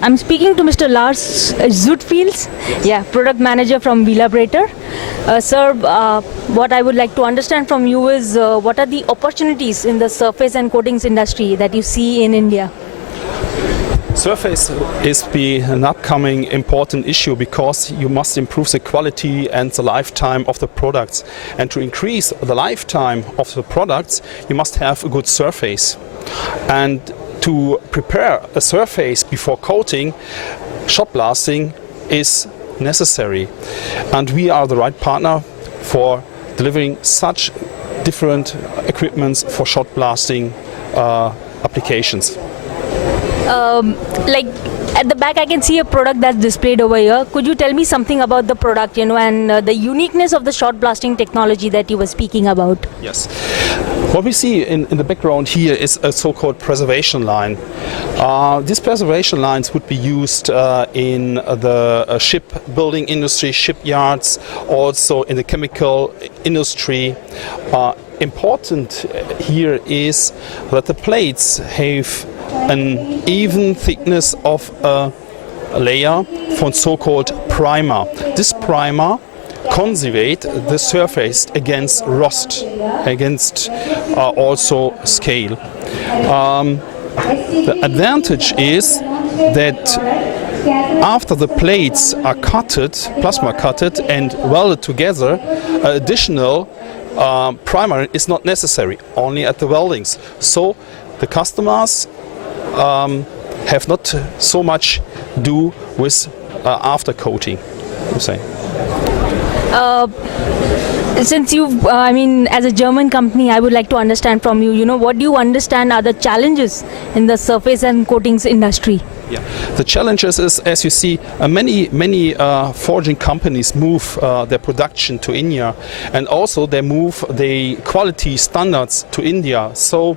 I'm speaking to Mr. Lars Zoetfields, yeah, product manager from Villabrator. Sir, what I would like to understand from you is what are the opportunities in the surface and coatings industry that you see in India? Surface is an upcoming important issue because you must improve the quality and the lifetime of the products. And to increase the lifetime of the products, you must have a good surface. And to prepare a surface before coating, shot blasting is necessary. And we are the right partner for delivering such different equipments for shot blasting applications. Like at the back I can see a product that's displayed over here. Could you tell me something about the product, and the uniqueness of the shot blasting technology that you were speaking about? Yes. What we see in the background here is a so-called preservation line. These preservation lines would be used in the shipbuilding industry, shipyards, also in the chemical industry. Important here is that the plates have an even thickness of a layer for so-called primer. This primer conservate the surface against rust, against also scale. The advantage is that after the plates are cutted, plasma cutted and welded together, additional primer is not necessary, only at the weldings. So the customers have not so much do with after coating, you say. Since you've, as a German company, I would like to understand from you, what do you understand are the challenges in the surface and coatings industry? Yeah, the challenges is, as you see, many forging companies move their production to India, and also they move the quality standards to India. So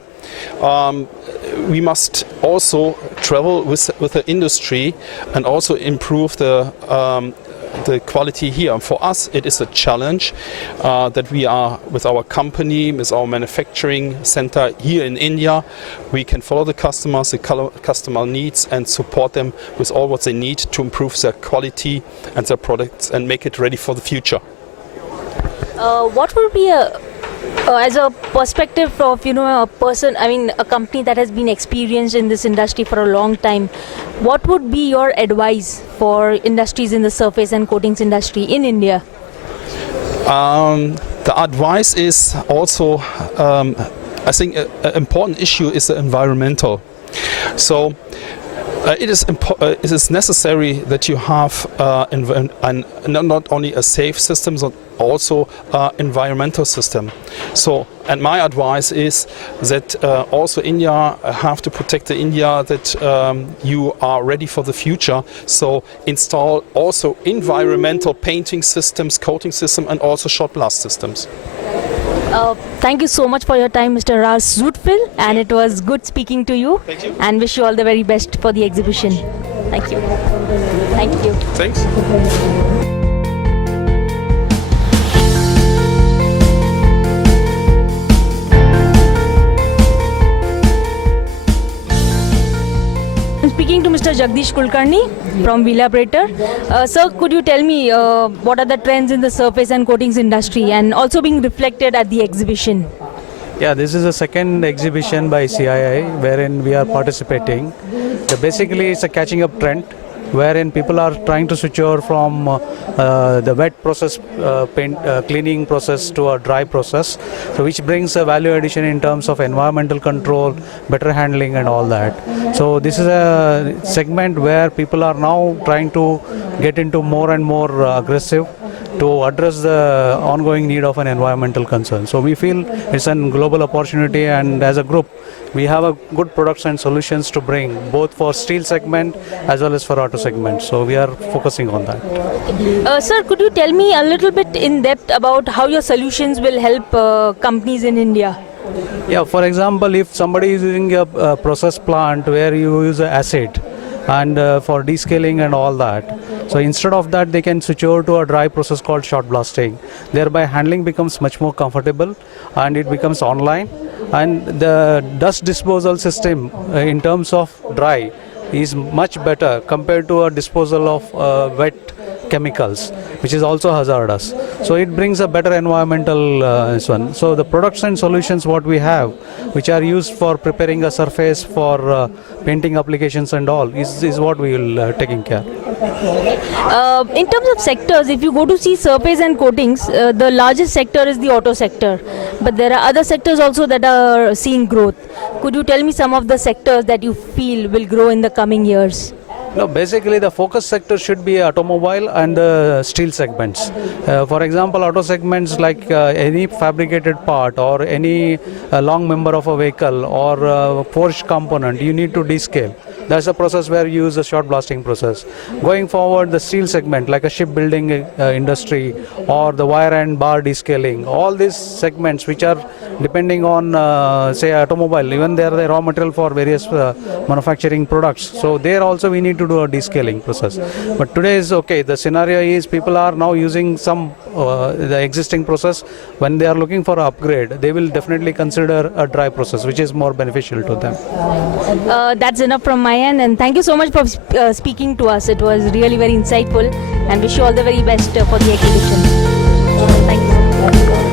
we must also travel with the industry and also improve the quality here. For us, it is a challenge that we are with our company, with our manufacturing center here in India. We can follow the customers, the customer needs, and support them with all what they need to improve their quality and their products and make it ready for the future. What will be as a perspective of a person, a company that has been experienced in this industry for a long time, what would be your advice for industries in the surface and coatings industry in India? The advice is also, I think, an important issue is the environmental. So it is necessary that you have not only a safe system, but also environmental system. So, and my advice is that also India have to protect the India that you are ready for the future. So install also environmental painting systems, coating system, and also shot blast systems. Thank you so much for your time, Mr. Lars Zoetfields, and it was good speaking to you. Thank you. And wish you all the very best for the exhibition. Thank you. Thank you. Thanks. I'm speaking to Mr. Jagdish Kulkarni from Villabrator. Sir, could you tell me what are the trends in the surface and coatings industry and also being reflected at the exhibition? Yeah, this is the second exhibition by CII wherein we are participating. So basically, it's a catching up trend wherein people are trying to switch over from the wet process cleaning process to a dry process, so which brings a value addition in terms of environmental control, better handling and all that. So this is a segment where people are now trying to get into more and more aggressive to address the ongoing need of an environmental concern. So we feel it's a global opportunity, and as a group we have a good products and solutions to bring both for steel segment as well as for auto segment. So we are focusing on that. Sir, could you tell me a little bit in depth about how your solutions will help companies in India? Yeah, for example, if somebody is using a process plant where you use acid and for descaling and all that, so instead of that they can switch over to a dry process called shot blasting. Thereby handling becomes much more comfortable and it becomes online, and the dust disposal system in terms of dry is much better compared to a disposal of wet chemicals, which is also hazardous. So it brings a better environmental one. So the products and solutions what we have, which are used for preparing a surface for painting applications and all, is what we will taking care. In terms of sectors, if you go to see surface and coatings, the largest sector is the auto sector. But there are other sectors also that are seeing growth. Could you tell me some of the sectors that you feel will grow in the coming years? No, basically the focus sector should be automobile and the steel segments. For example, auto segments like any fabricated part or any long member of a vehicle or forged component, you need to descale. That's a process where you use a short blasting process. Going forward, the steel segment like a shipbuilding industry or the wire and bar descaling, all these segments which are depending on say automobile, even they are the raw material for various manufacturing products. So there also we need to do a descaling process. But today is okay. The scenario is people are now using some the existing process. When they are looking for an upgrade, they will definitely consider a dry process, which is more beneficial to them. That's enough from my end, and thank you so much for speaking to us. It was really very insightful, and wish you all the very best for the exhibition. Thank you.